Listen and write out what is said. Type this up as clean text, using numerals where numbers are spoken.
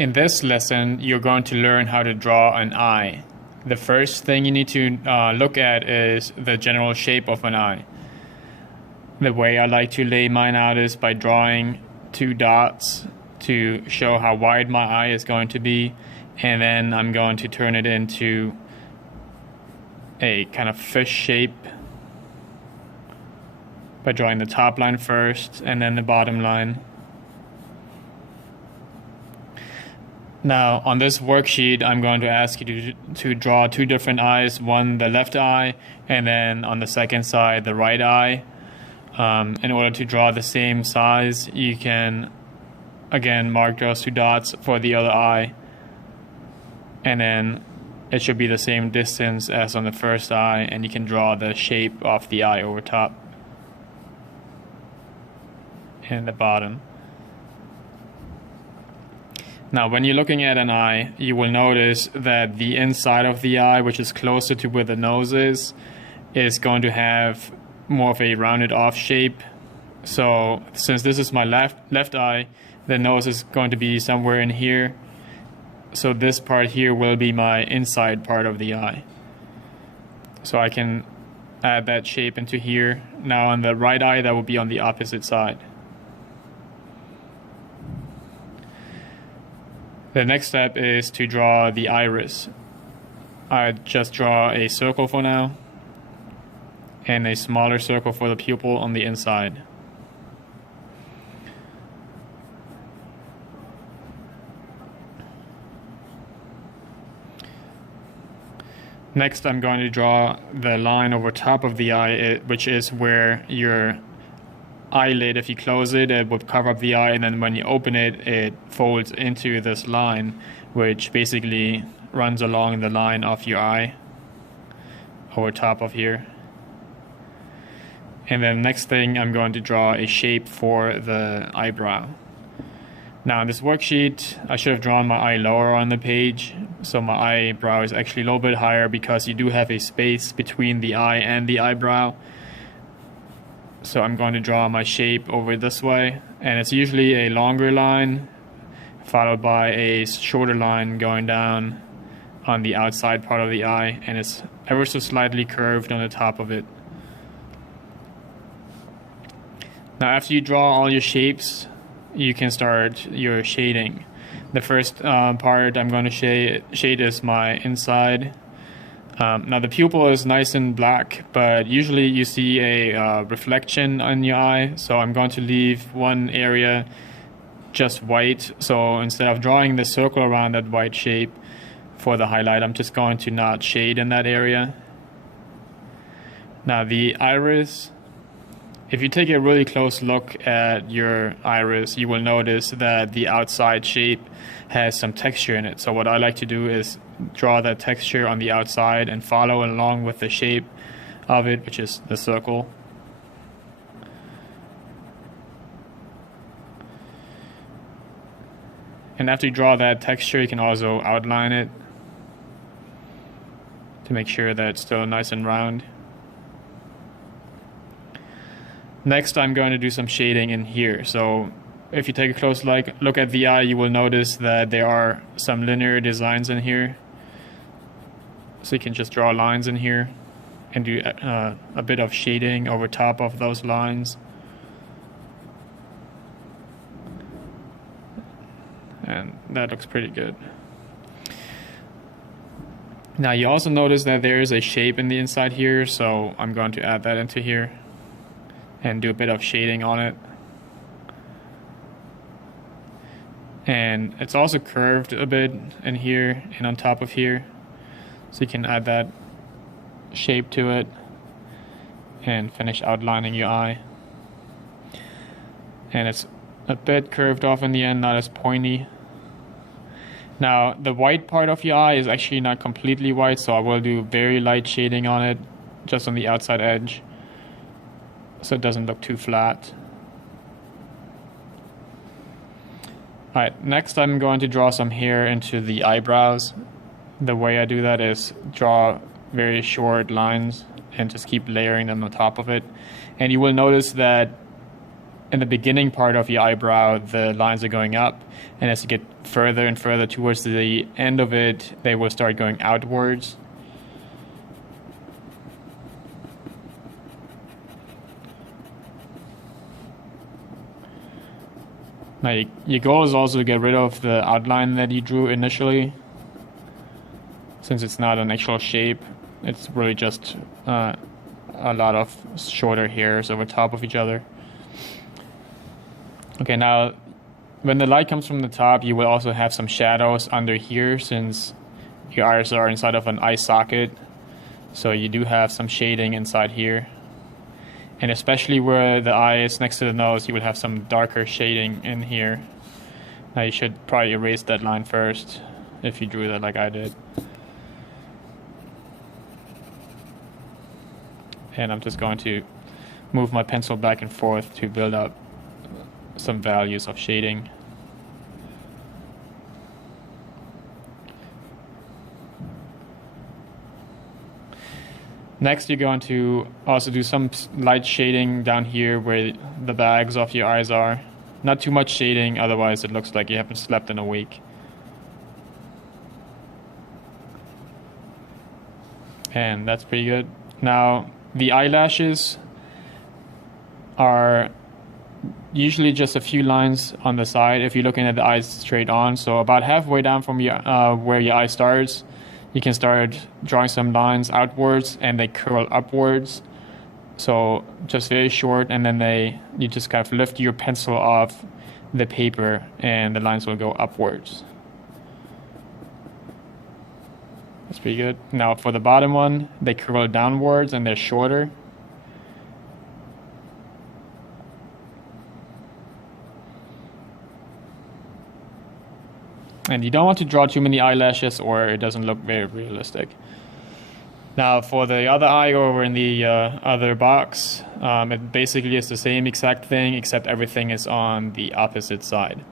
In this lesson, you're going to learn how to draw an eye. The first thing you need to look at is the general shape of an eye. The way I like to lay mine out is by drawing two dots to show how wide my eye is going to be, and then I'm going to turn it into a kind of fish shape by drawing the top line first and then the bottom line. Now on this worksheet I'm going to ask you to draw two different eyes, one the left eye and then on the second side the right eye. In order to draw the same size, you can again mark those two dots for the other eye, and then it should be the same distance as on the first eye, and you can draw the shape of the eye over top and the bottom. Now when you're looking at an eye, you will notice that the inside of the eye, which is closer to where the nose is going to have more of a rounded off shape. So since this is my left eye, the nose is going to be somewhere in here. So this part here will be my inside part of the eye. So I can add that shape into here. Now on the right eye, that will be on the opposite side. The next step is to draw the iris. I just draw a circle for now and a smaller circle for the pupil on the inside. Next I'm going to draw the line over top of the eye, which is where your eyelid, if you close it, it would cover up the eye, and then when you open it, it folds into this line, which basically runs along the line of your eye over top of here. And then next thing, I'm going to draw a shape for the eyebrow. Now in this worksheet, I should have drawn my eye lower on the page, so my eyebrow is actually a little bit higher because you do have a space between the eye and the eyebrow. So I'm going to draw my shape over this way, and it's usually a longer line followed by a shorter line going down on the outside part of the eye, and it's ever so slightly curved on the top of it. Now after you draw all your shapes, you can start your shading. The first part I'm going to shade is my inside. Now the pupil is nice and black, but usually you see a reflection on your eye, so I'm going to leave one area just white. So instead of drawing the circle around that white shape for the highlight, I'm just going to not shade in that area. Now the iris, if you take a really close look at your iris, you will notice that the outside shape has some texture in it. So what I like to do is draw that texture on the outside and follow along with the shape of it, which is the circle. And after you draw that texture, you can also outline it to make sure that it's still nice and round. Next, I'm going to do some shading in here. So if you take a close look at the eye, you will notice that there are some linear designs in here. So you can just draw lines in here and do a bit of shading over top of those lines. And that looks pretty good. Now you also notice that there is a shape in the inside here, so I'm going to add that into here and do a bit of shading on it. And it's also curved a bit in here and on top of here, so you can add that shape to it and finish outlining your eye. And it's a bit curved off in the end, not as pointy. Now the white part of your eye is actually not completely white, so I will do very light shading on it, just on the outside edge, so it doesn't look too flat. Alright, next I'm going to draw some hair into the eyebrows. The way I do that is draw very short lines and just keep layering them on top of it. And you will notice that in the beginning part of your eyebrow, the lines are going up, and as you get further and further towards the end of it, they will start going outwards. Now, your goal is also to get rid of the outline that you drew initially. Since it's not an actual shape, it's really just a lot of shorter hairs over top of each other. Okay, now when the light comes from the top, you will also have some shadows under here since your eyes are inside of an eye socket. So you do have some shading inside here. And especially where the eye is next to the nose, you will have some darker shading in here. Now you should probably erase that line first if you drew that like I did. And I'm just going to move my pencil back and forth to build up some values of shading. Next, you're going to also do some light shading down here where the bags of your eyes are. Not too much shading, otherwise it looks like you haven't slept in a week. And that's pretty good. Now, the eyelashes are usually just a few lines on the side if you're looking at the eyes straight on. So about halfway down from your, where your eye starts, you can start drawing some lines outwards and they curl upwards. So just very short, and then you just kind of lift your pencil off the paper and the lines will go upwards. That's pretty good. Now for the bottom one, they curl downwards and they're shorter. And you don't want to draw too many eyelashes or it doesn't look very realistic. Now for the other eye over in the other box, it basically is the same exact thing except everything is on the opposite side.